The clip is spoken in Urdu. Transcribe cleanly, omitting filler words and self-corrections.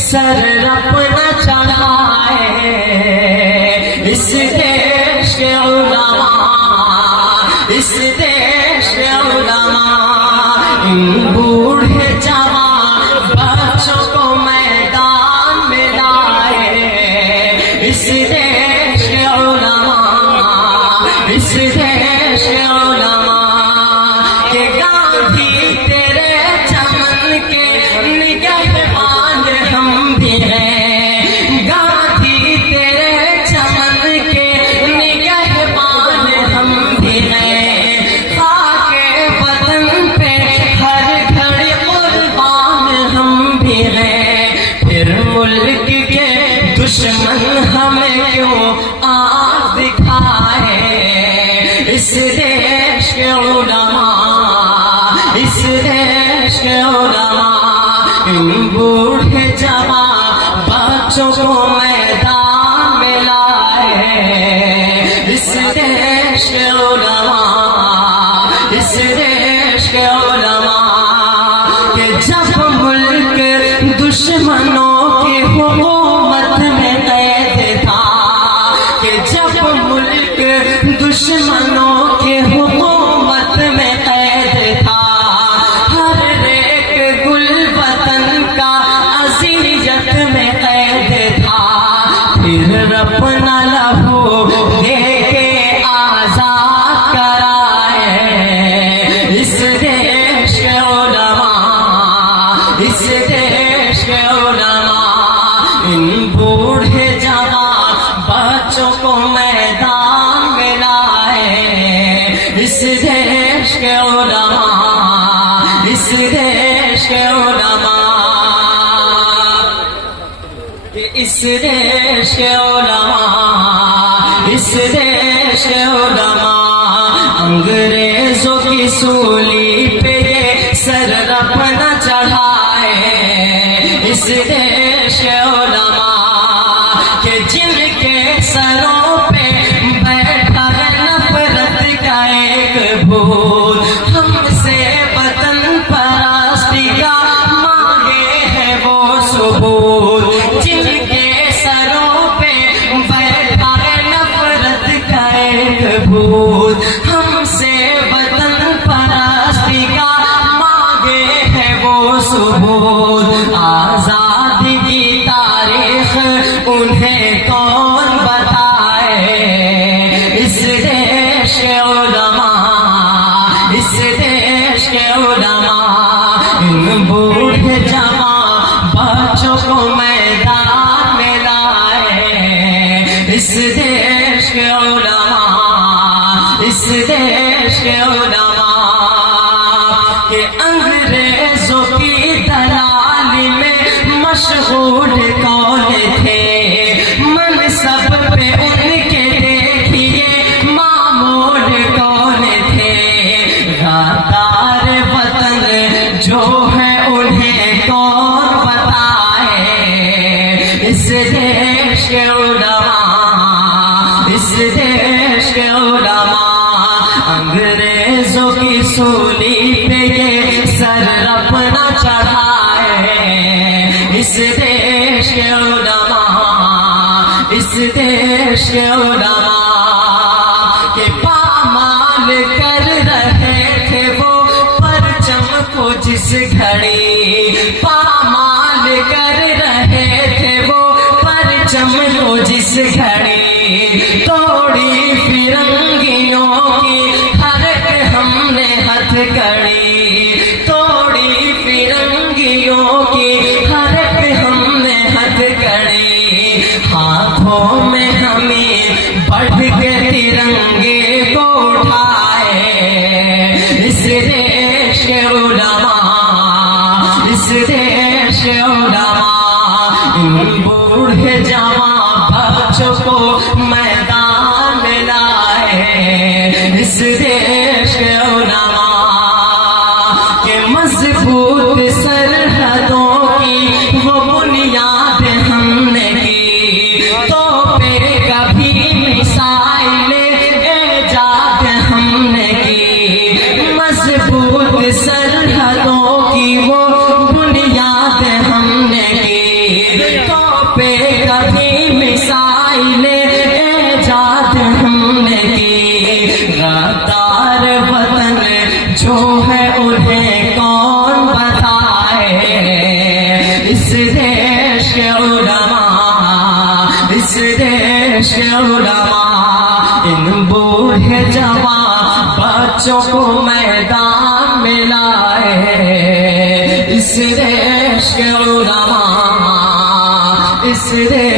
سر اپنا چڑھائے، اس دیش کے علماء، اس دیش کے علماء، ان بوڑھے جوان بچوں کو میدان میں لائے، اس دیش کے علماء، اس دیش کے علماء کہ گاندھی تیرے چمن کے نگہبان ہم بھی ہیں، گاندھی تیرے چمن کے نگہبان ہم بھی ہیں، خاک وطن پہ ہر گھڑی قربان ہم بھی ہیں، پھر ملک کے دشمن ہمیں کیوں آنکھ دکھائے، اس دیش کے علماء، اس دیش کے علماء، ان بوڑھے جوان بچوں کو میدان میں لائے، اس دیش کے علماء، اس دیش کے علماء کہ جب ملک دشمنوں کی حکومت میں قید تھا، کہ جب ملک دشمنوں کی حکومت میں قید تھا، ہر ایک گل وطن کا اذیت میں قید تھا، پھر اپنا لہو دے کے آزاد کرائے، اس دیش کے علماء، اس دیش کے علماء، ان بوڑھے جوان بچوں کو میدان میں لائے، اس دیش کے علماء، اس دیش کے علماء کہ اس دیش کے علماء، اس دیش کے علماء، انگریزوں کی سولی پہ یہ سر اپنا چڑھائے، اس دیش کے علماء کہ جن کے سروں پہ بیٹھا ہے نفرت کا ایک بھوت، ہم سے وطن پرستی کا مانگے ہے وہ ثبوت، جن کے سروں پہ بیٹھا ہے نفرت کا ایک بھوت، ہم سے وطن پرستی کا مانگے ہے وہ ثبوت، آزادی کی تاریخ انہیں کون بتائے، اس دیش کے علماء، اس دیش کے علماء، ان بوڑھے جوان بچوں کو میدان میں لائے، اس دیش کے علماء، اس دیش کے علماء کہ انگریزوں کی دلالی میں مشغول کون تھے، منصب پہ ان کے دیکھیے معمول کون تھے، غدار وطن جو ہے انہیں کون بتائے، اس دیش کے علماء، اس دیش کے علماء، انگریزوں کی سولی پہ یہ سر اپنا چڑھائے، اس دیش کے علماء، اس دیش کے علماء کہ پامال کر رہے تھے وہ پرچم کو جس گھڑی، پامال کر رہے تھے وہ پرچم کو جس گھڑی، توڑی فرنگیوں کی حرک ہم نے ہتھ کڑی، توڑی فرنگیوں کی حرک ہم نے ہتھ کڑی، ہاتھوں میں ہمیں بڑھ کے ترنگے کو اٹھائے، اس دیش کے علماء، اس دیش کے علماء، ان بوڑھے جوان بچوں کو میدان میں لائے، اس دیش کے علماء کہ مضبوط سرحدوں کی وہ بنیاد ہم نے کی، تو پہ کبھی مسائل ایجاد ہم نے کی، مضبوط سرحدوں کی وہ بنیاد ہم نے کی، اس دیش کے علماء ان بوڑھے جوان بچوں کو میدان میں لائے، اس دیش کے علماء اس دیش